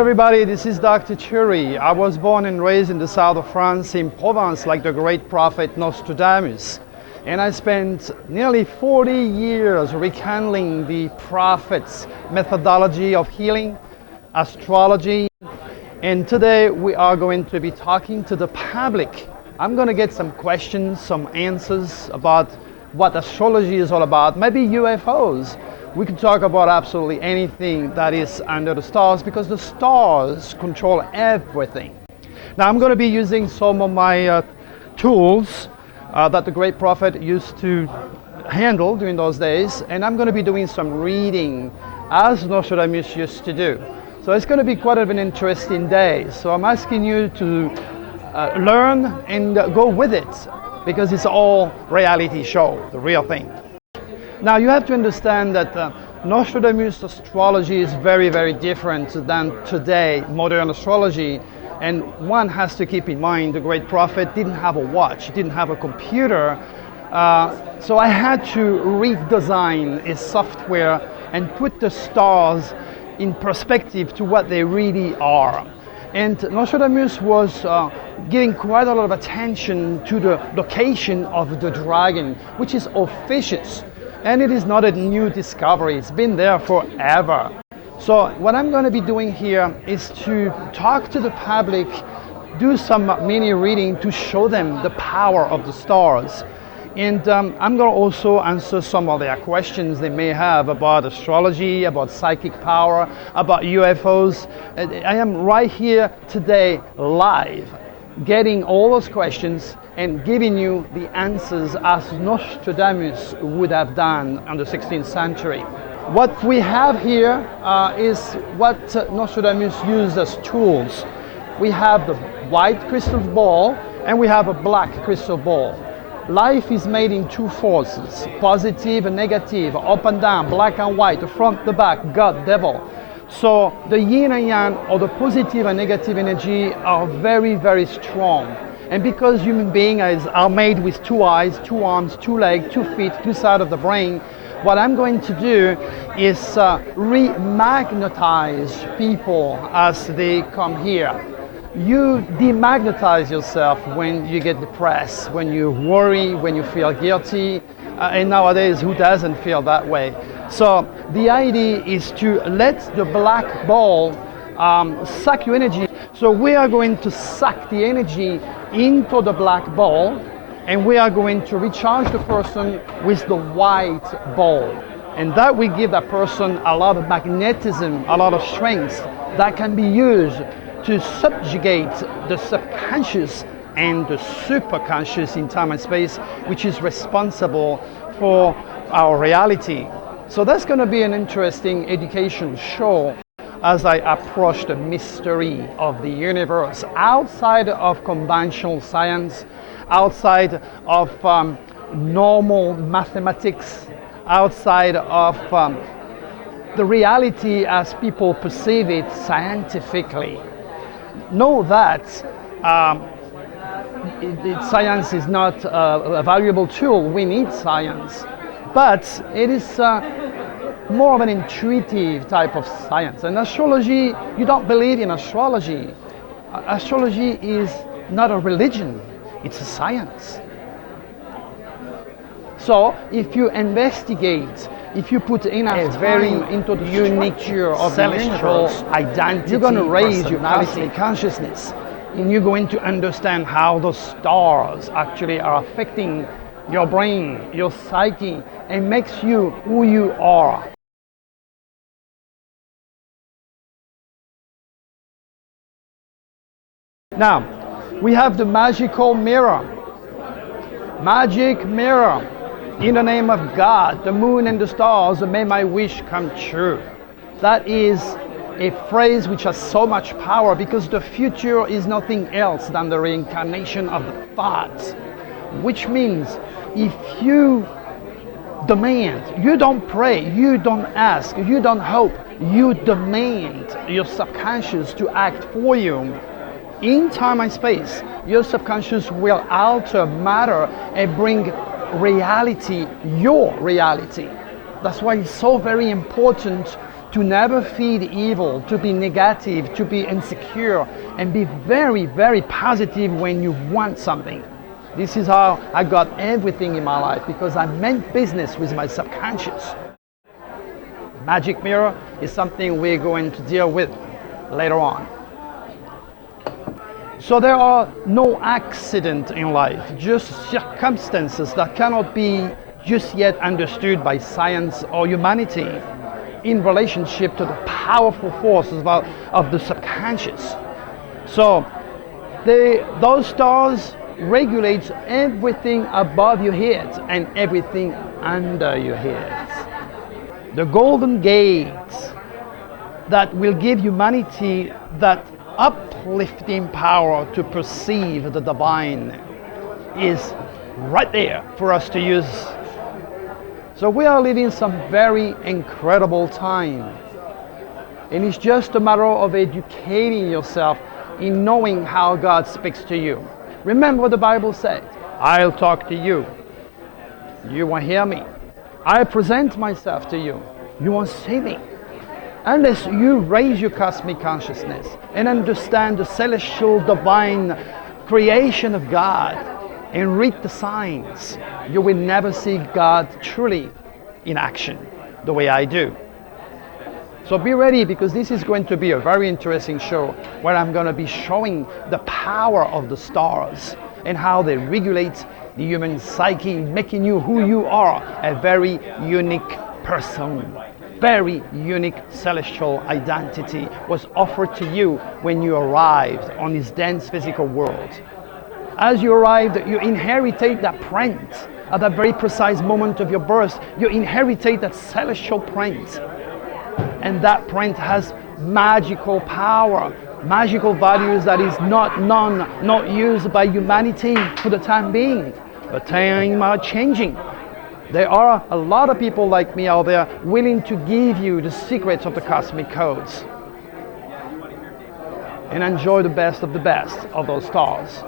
everybody, this is Dr. Turi. I was born and raised in the south of France, in Provence, like the great prophet Nostradamus. And I spent nearly 40 years rekindling the prophet's methodology of healing, astrology. And today we are going to be talking to the public. I'm going to get some questions, some answers about what astrology is all about, maybe UFOs. We can talk about absolutely anything that is under the stars because the stars control everything. Now I'm going to be using some of my tools that the great prophet used to handle during those days, and I'm going to be doing some reading as Nostradamus used to do. So it's going to be quite an interesting day. So I'm asking you to learn and go with it because it's all reality show, the real thing. Now you have to understand that Nostradamus astrology is very, very different than today modern astrology, and one has to keep in mind the great prophet didn't have a watch, didn't have a computer, so I had to redesign his software and put the stars in perspective to what they really are. And Nostradamus was giving quite a lot of attention to the location of the dragon, which is auspicious. And it is not a new discovery, it's been there forever. So what I'm going to be doing here is to talk to the public, do some mini reading to show them the power of the stars. And I'm going to also answer some of their questions they may have about astrology, about psychic power, about UFOs. I am right here today live, getting all those questions and giving you the answers as Nostradamus would have done in the 16th century. What we have here is what Nostradamus used as tools. We have the white crystal ball and we have a black crystal ball. Life is made in two forces, positive and negative, up and down, black and white, the front, the back, God, devil. So the yin and yang, or the positive and negative energy, are very, very strong. And because human beings are made with two eyes, two arms, two legs, 2 feet, two sides of the brain, what I'm going to do is remagnetize people as they come here. You demagnetize yourself when you get depressed, when you worry, when you feel guilty, and nowadays who doesn't feel that way? So the idea is to let the black ball suck your energy. So we are going to suck the energy into the black ball, and we are going to recharge the person with the white ball. And that will give that person a lot of magnetism, a lot of strength that can be used to subjugate the subconscious and the superconscious in time and space, which is responsible for our reality. So that's going to be an interesting educational show as I approach the mystery of the universe outside of conventional science, outside of normal mathematics, outside of the reality as people perceive it scientifically. Know that science is not a valuable tool. We need science, but it is more of an intuitive type of science. And astrology, you don't believe in astrology. Astrology is not a religion, it's a science. So if you investigate, if you put in a very into the unique of celestial identity, you're going to raise your cosmic consciousness, and you're going to understand how the stars actually are affecting your brain, your psyche, and makes you who you are. Now, we have the magical mirror. Magic mirror. In the name of God, the moon and the stars, may my wish come true. That is a phrase which has so much power because the future is nothing else than the reincarnation of the thoughts. Which means if you demand, you don't pray, you don't ask, you don't hope, you demand your subconscious to act for you. In time and space, your subconscious will alter matter and bring reality, your reality. That's why it's so very important to never feed evil, to be negative, to be insecure, and be very, very positive when you want something. This is how I got everything in my life, because I meant business with my subconscious. Magic mirror is something we're going to deal with later on. So there are no accidents in life, just circumstances that cannot be just yet understood by science or humanity in relationship to the powerful forces of the subconscious. So those stars regulate everything above your head and everything under your head. The golden gates that will give humanity that uplifting power to perceive the divine is right there for us to use. So we are living some very incredible time. And it's just a matter of educating yourself in knowing how God speaks to you. Remember what the Bible said, I'll talk to you. You won't hear me. I present myself to you. You won't see me. Unless you raise your cosmic consciousness and understand the celestial divine creation of God and read the signs, you will never see God truly in action the way I do. So be ready, because this is going to be a very interesting show where I'm going to be showing the power of the stars and how they regulate the human psyche, making you who you are, a very unique person. Very unique celestial identity was offered to you when you arrived on this dense physical world. As you arrived, you inherited that print. At that very precise moment of your birth, you inherited that celestial print. And that print has magical power, magical values that is not used by humanity for the time being. But time are changing. There are a lot of people like me out there willing to give you the secrets of the cosmic codes and enjoy the best of those stars.